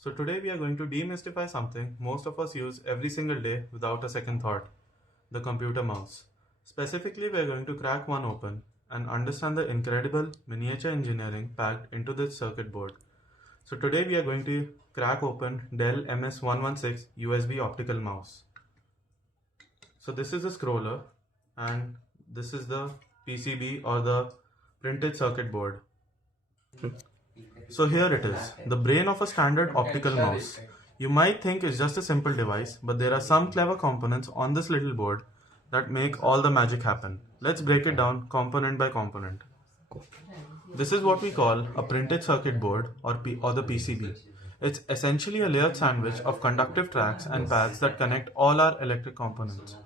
So today we are going to demystify something most of us use every single day without a second thought, the computer mouse. Specifically, we are going to crack one open and understand the incredible miniature engineering packed into this circuit board. So today we are going to crack open Dell MS116 USB optical mouse. So this is a scroller and this is the PCB or the printed circuit board. So here it is, the brain of a standard optical mouse. You might think it's just a simple device, but there are some clever components on this little board that make all the magic happen. Let's break it down component by component. This is what we call a printed circuit board or the PCB. It's essentially a layered sandwich of conductive tracks and pads that connect all our electric components.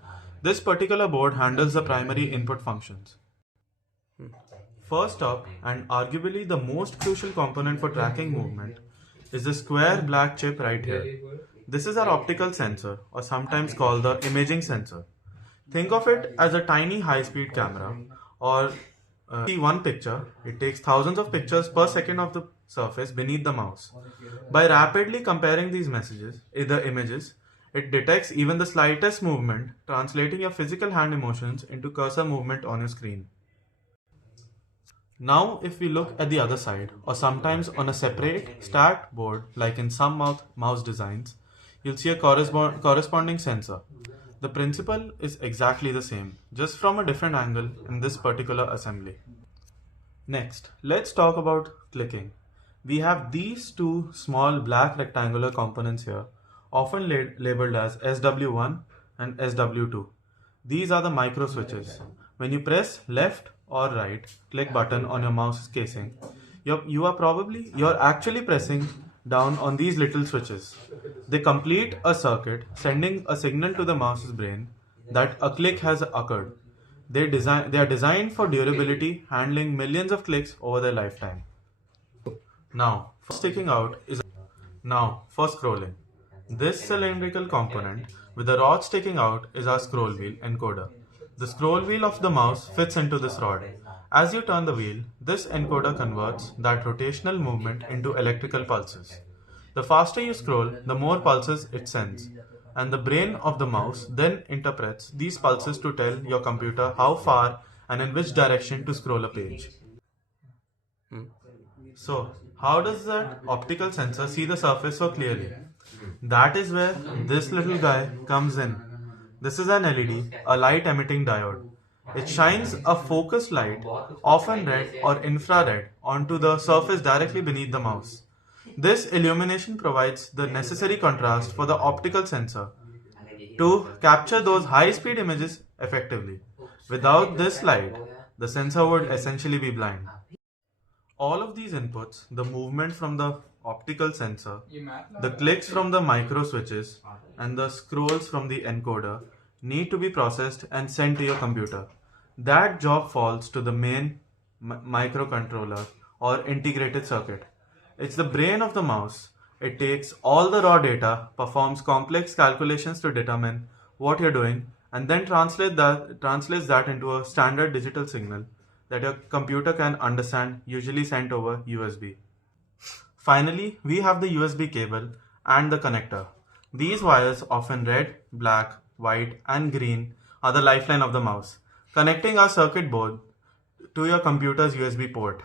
This particular board handles the primary input functions. First up, and arguably the most crucial component for tracking movement, is the square black chip right here. This is our optical sensor, or sometimes called the imaging sensor. Think of it as a tiny high-speed camera, or see one picture, it takes thousands of pictures per second of the surface beneath the mouse. By rapidly comparing these images, it detects even the slightest movement, translating your physical hand emotions into cursor movement on your screen. Now if we look at the other side, or sometimes on a separate stacked board like in some mouse designs, you'll see a corresponding sensor. The principle is exactly the same, just from a different angle in this particular assembly. Next, let's talk about clicking. We have these two small black rectangular components here, often labeled as SW1 and SW2. These are the micro switches. When you press left or right click button on your mouse casing, you're actually pressing down on these little switches. They complete a circuit, sending a signal to the mouse's brain that a click has occurred. They are designed for durability, handling millions of clicks over their lifetime. Now, for scrolling. This cylindrical component with the rod sticking out is our scroll wheel encoder. The scroll wheel of the mouse fits into this rod. As you turn the wheel, this encoder converts that rotational movement into electrical pulses. The faster you scroll, the more pulses it sends, and the brain of the mouse then interprets these pulses to tell your computer how far and in which direction to scroll a page. So, how does that optical sensor see the surface so clearly? That is where this little guy comes in. This is an LED, a light emitting diode. It shines a focused light, often red or infrared, onto the surface directly beneath the mouse. This illumination provides the necessary contrast for the optical sensor to capture those high-speed images effectively. Without this light, the sensor would essentially be blind. All of these inputs, the movement from the optical sensor, the clicks from the micro switches, and the scrolls from the encoder need to be processed and sent to your computer. That job falls to the main microcontroller or integrated circuit. It's the brain of the mouse. It takes all the raw data, performs complex calculations to determine what you're doing, and then translates that into a standard digital signal that your computer can understand, usually sent over USB. Finally, we have the USB cable and the connector. These wires, often red, black, white, and green, are the lifeline of the mouse, connecting our circuit board to your computer's USB port.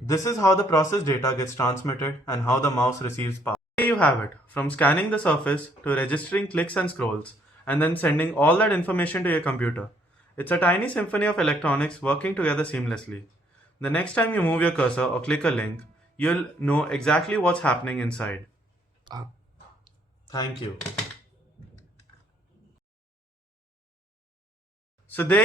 This is how the processed data gets transmitted and how the mouse receives power. Here you have it, from scanning the surface to registering clicks and scrolls, and then sending all that information to your computer. It's a tiny symphony of electronics working together seamlessly. The next time you move your cursor or click a link, you'll know exactly what's happening inside. Thank you. So there